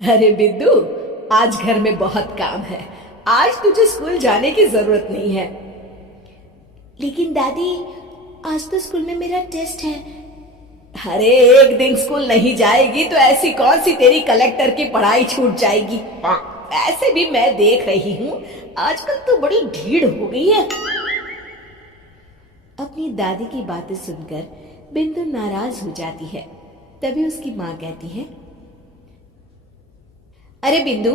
अरे बिंदु, आज घर में बहुत काम है। आज तुझे स्कूल जाने की जरूरत नहीं है। लेकिन दादी, आज तो स्कूल में मेरा टेस्ट है। अरे एक दिन स्कूल नहीं जाएगी तो ऐसी कौन सी तेरी कलेक्टर की पढ़ाई छूट जाएगी। ऐसे भी मैं देख रही हूँ आजकल तो बड़ी भीड़ हो गई है। अपनी दादी की बातें सुनकर बिंदु नाराज हो जाती है। तभी उसकी माँ कहती है, अरे बिंदु,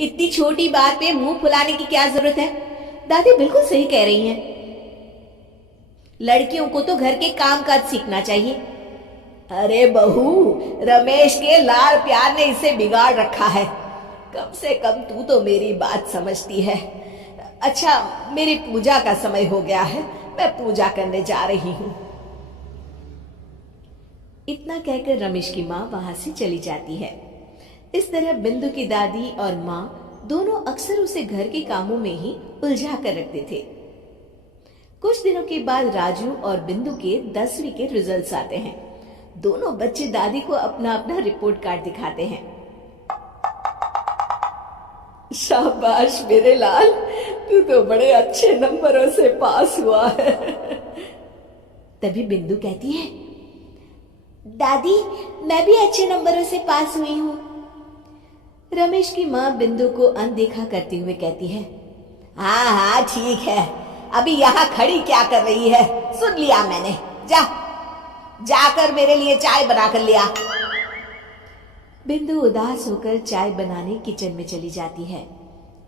इतनी छोटी बात पे मुंह फुलाने की क्या जरूरत है। दादी बिल्कुल सही कह रही हैं। लड़कियों को तो घर के काम काज सीखना चाहिए। अरे बहू, रमेश के लाड़ प्यार ने इसे बिगाड़ रखा है। कम से कम तू तो मेरी बात समझती है। अच्छा, मेरी पूजा का समय हो गया है, मैं पूजा करने जा रही हूँ। इतना कहकर रमेश की माँ वहां से चली जाती है। इस तरह बिंदु की दादी और माँ दोनों अक्सर उसे घर के कामों में ही उलझा कर रखते थे। कुछ दिनों के बाद राजू और बिंदु के 10वीं के रिजल्ट्स आते हैं। दोनों बच्चे दादी को अपना अपना रिपोर्ट कार्ड दिखाते हैं। शाबाश मेरे लाल, तू तो बड़े अच्छे नंबरों से पास हुआ है। तभी बिंदु कहती है, दादी, मैं भी अच्छे नंबरों से पास हुई हूँ। रमेश की माँ बिंदु को अनदेखा करते हुए कहती है, हाँ हाँ ठीक है, अभी यहाँ खड़ी क्या कर रही है, सुन लिया मैंने। जा जाकर मेरे लिए चाय बना कर लिया। बिंदु उदास होकर चाय बनाने किचन में चली जाती है।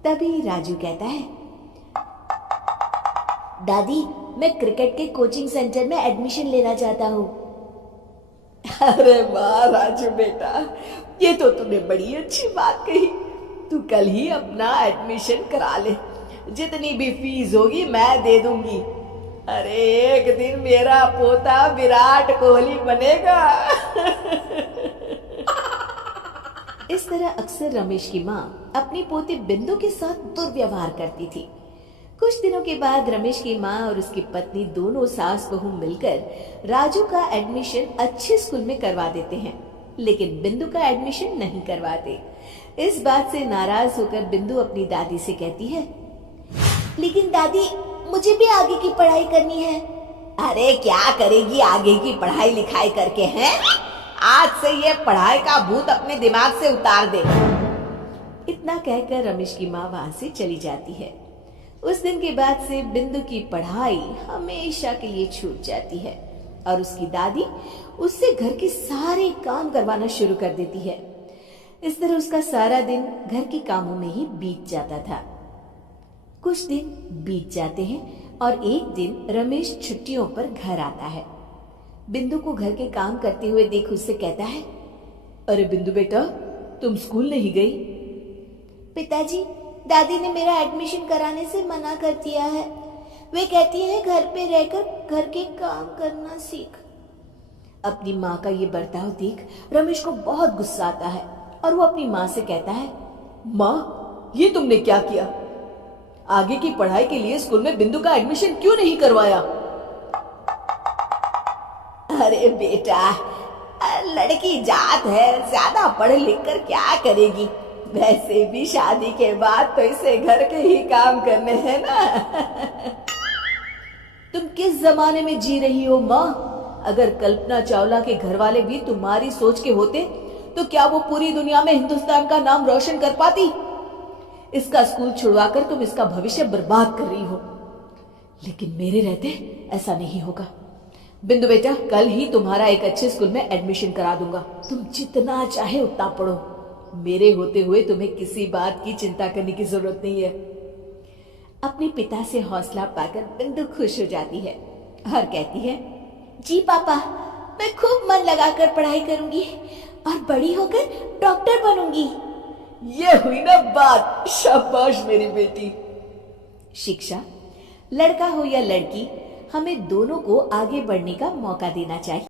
तभी राजू कहता है, दादी, मैं क्रिकेट के कोचिंग सेंटर में एडमिशन लेना चाहता हूँ। अरे वाह राजू बेटा, ये तो तूने बड़ी अच्छी बात कही। तू कल ही अपना एडमिशन करा ले, जितनी भी फीस होगी मैं दे दूंगी। अरे एक दिन मेरा पोता विराट कोहली बनेगा। इस तरह अक्सर रमेश की माँ अपनी पोती बिंदु के साथ दुर्व्यवहार करती थी। कुछ दिनों के बाद रमेश की माँ और उसकी पत्नी दोनों सास बहू मिलकर राजू का एडमिशन अच्छे स्कूल में करवा देते हैं, लेकिन बिंदु का एडमिशन नहीं करवाते। इस बात से नाराज होकर बिंदु अपनी दादी से कहती है, लेकिन दादी, मुझे भी आगे की पढ़ाई करनी है। अरे क्या करेगी आगे की पढ़ाई लिखाई करके, हैं? आज से ये पढ़ाई का भूत अपने दिमाग से उतार दे। इतना कहकर रमेश की माँ वहां से चली जाती है। उस दिन के बाद से बिंदु की पढ़ाई हमेशा के लिए छूट जाती है और उसकी दादी उससे घर के सारे काम करवाना शुरू कर देती है। इस तरह उसका सारा दिन घर के कामों में ही बीत जाता था। कुछ दिन बीत जाते हैं और एक दिन रमेश छुट्टियों पर घर आता है। बिंदु को घर के काम करते हुए देख उससे कहता है, अरे बिंदु बेटा, तुम स्कूल नहीं गई? पिताजी, दादी ने मेरा एडमिशन कराने से मना कर दिया है। वे कहती है घर पे रहकर घर के काम करना सीख। अपनी माँ का ये बर्ताव देख रमेश को बहुत गुस्सा आता है और वो अपनी माँ से कहता है, माँ, ये तुमने क्या किया? आगे की पढ़ाई के लिए स्कूल में बिंदु का एडमिशन क्यों नहीं करवाया? अरे बेटा, लड़की जात है, ज्यादा पढ़ लिख कर क्या करेगी? वैसे भी शादी के बाद तो इसे घर के ही काम करने हैं ना। तुम किस जमाने में जी रही हो माँ? अगर कल्पना चावला के घर वाले भी तुम्हारी सोच के होते तो क्या वो पूरी दुनिया में हिंदुस्तान का नाम रोशन कर पाती? इसका स्कूल छुड़वाकर तुम इसका भविष्य बर्बाद कर रही हो, लेकिन मेरे रहते ऐसा नहीं होगा। बिंदु बेटा, कल ही तुम्हारा एक अच्छे स्कूल में एडमिशन करा दूंगा। तुम जितना चाहे उतना पढ़ो, मेरे होते हुए तुम्हें किसी बात की चिंता करने की जरूरत नहीं है। अपने पिता से हौसला पाकर बिंदु खुश हो जाती है और कहती है, जी पापा, मैं खूब मन लगाकर पढ़ाई करूंगी और बड़ी होकर डॉक्टर बनूंगी। ये हुई ना बात, शाबाश मेरी बेटी। शिक्षा, लड़का हो या लड़की, हमें दोनों को आगे बढ़ने का मौका देना चाहिए।